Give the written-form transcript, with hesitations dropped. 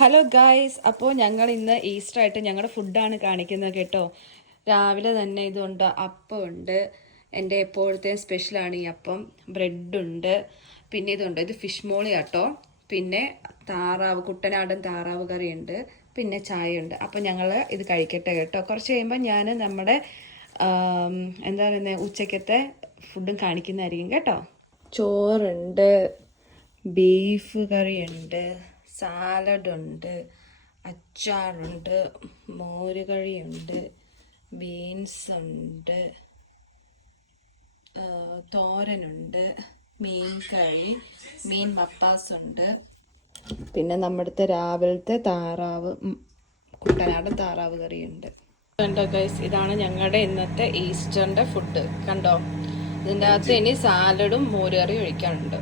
Hello guys, അപ്പോൾ ഞങ്ങൾ ഇന്ന് ഈസ്റ്റർ ആയിട്ട് ഞങ്ങളുടെ ഫുഡാണ് കാണിക്കുന്നത് കേട്ടോ. രാവിലെ തന്നെ ഇതുണ്ട്, അപ്പമുണ്ട്, എൻ്റെ എപ്പോഴത്തെ സ്പെഷ്യലാണ് ഈ അപ്പം. ബ്രെഡുണ്ട്, പിന്നെ ഇതുണ്ട്, ഇത് ഫിഷ് മോളി കേട്ടോ. പിന്നെ താറാവ്, കുട്ടനാടൻ താറാവ് കറിയുണ്ട്, പിന്നെ ചായയുണ്ട്. അപ്പം ഞങ്ങൾ ഇത് കഴിക്കട്ടെ കേട്ടോ. കുറച്ച് കഴിയുമ്പോൾ ഞാൻ നമ്മുടെ എന്താ പറയുന്നത് ഉച്ചക്കത്തെ ഫുഡും കാണിക്കുന്നതായിരിക്കും കേട്ടോ. ചോറുണ്ട്, ബീഫ് കറിയുണ്ട്, സാലഡുണ്ട്, അച്ചാറുണ്ട്, മോരുകറിയുണ്ട്, ബീൻസ് ഉണ്ട്, തോരനുണ്ട്, മീൻ കറി, മീൻ മപ്പാസുണ്ട്, പിന്നെ നമ്മുടെ രാവിലത്തെ താറാവ്, കുട്ടനാടൻ താറാവ് കറിയുണ്ട്. കണ്ടോ ഗൈസ്, ഇതാണ് ഞങ്ങളുടെ ഇന്നത്തെ ഈസ്റ്ററിൻ്റെ ഫുഡ്. കണ്ടോ, ഇതിൻ്റെ അകത്ത് ഇനി സാലഡും മോരുകറിയും ഒഴിക്കാനുണ്ട്.